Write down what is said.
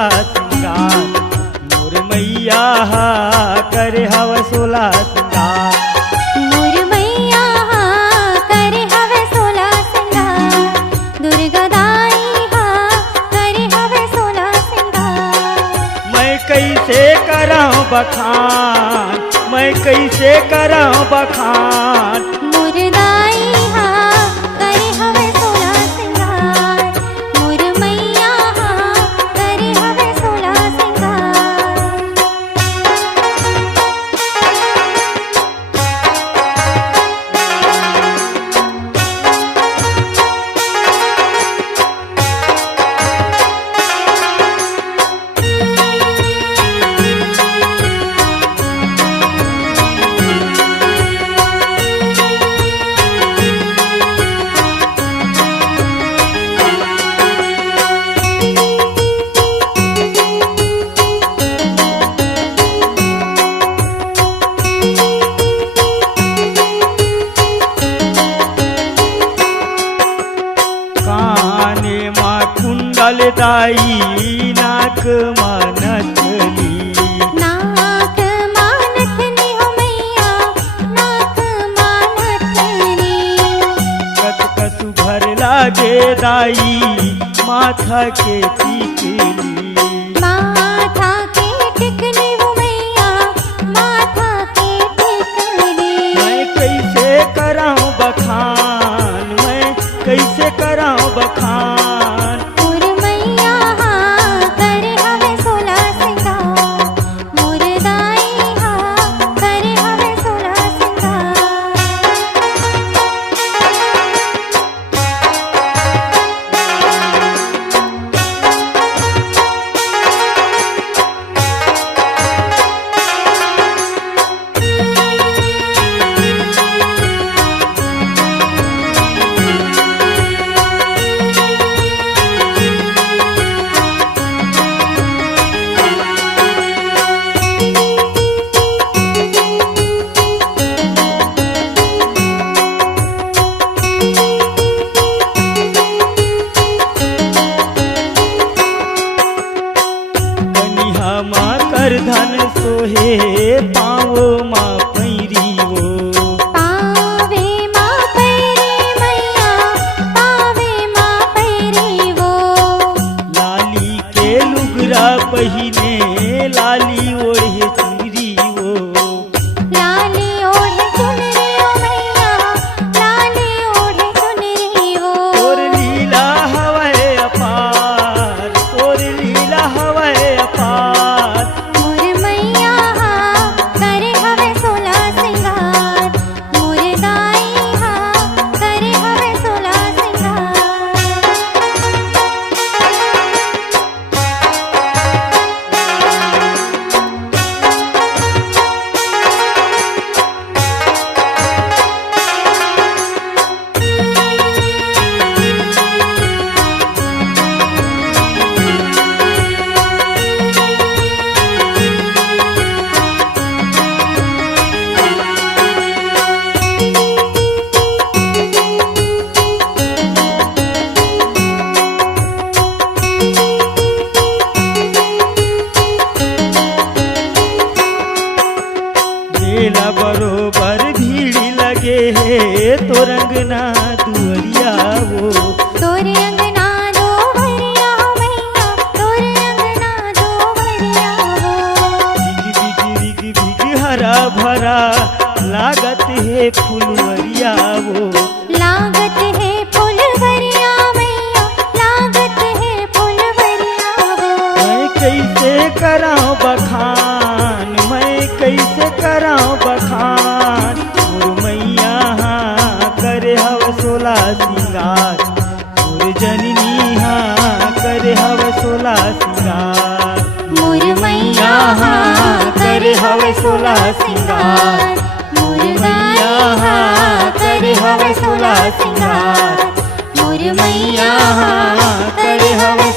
सोला सिंगार। मोर मैया करे हवे सोला सिंगार। मोर मैया करे हवे सोला सिंगार। दुर्गा दाई करे हवे सोला सिंगार। मैं कैसे करऊं बखान, मैं कैसे करऊं बखान। मोर दाई करे हवे सोला सिंगार। मोर मैया करे हवे सोला सिंगार। काने मा कुंडल दाई, नाक मा नथनी। नाक मानथनी हो मैया, नाक मानथनी। कत कसु भर लागे दाई, माथा के टिकली। माथा के टिकली हो मैया, माथा के टिकली। मैं कैसे करऊं बखान, मैं कैसे करऊं बखान। मोर मैया करे हवे सोला सिंगार। मोर दाई करे हवे सोला सिंगार। कनिहा मा कर धन सोहे, पाँव मा पैरी वो। पावे माँ पैरी मैया, पावे माँ पैरी वो। लाली के लुगरा पहिने, लाली ओढ़े चुनरी वो। लाली ओढ़े चुनरी ओ मैया, लाली ओढ़े चुनरी वो। तोर लीला हवै अपार, तोर लीला हवै अपार। मोर मैया करे हवे सोला सिंगार। मोर दाई करे हवे सोला सिंगार। मेला बरोबर भीड़ लगे है, तो रंगना दुअरिया वो। तोरे अंगना दो भरिया हो मैया, तोरे अंगना दो भरिया हो। बिग बिग बिग बिग हरा भरा लागत है फुलवरिया वो। लागत है फुलवरिया मैया, लागत है फुलवरिया वो। मैं कैसे कराऊं बखान, मैं कैसे कराऊं बखान। मोर मैया करे हवे सोला सिंगार। मोर जननी करे हवे सोला सिंगार। मोर मैया करे हवे सोला सिंगार। मोर मैया करे हवे सोला सिंगार। मोर मैया करे हवे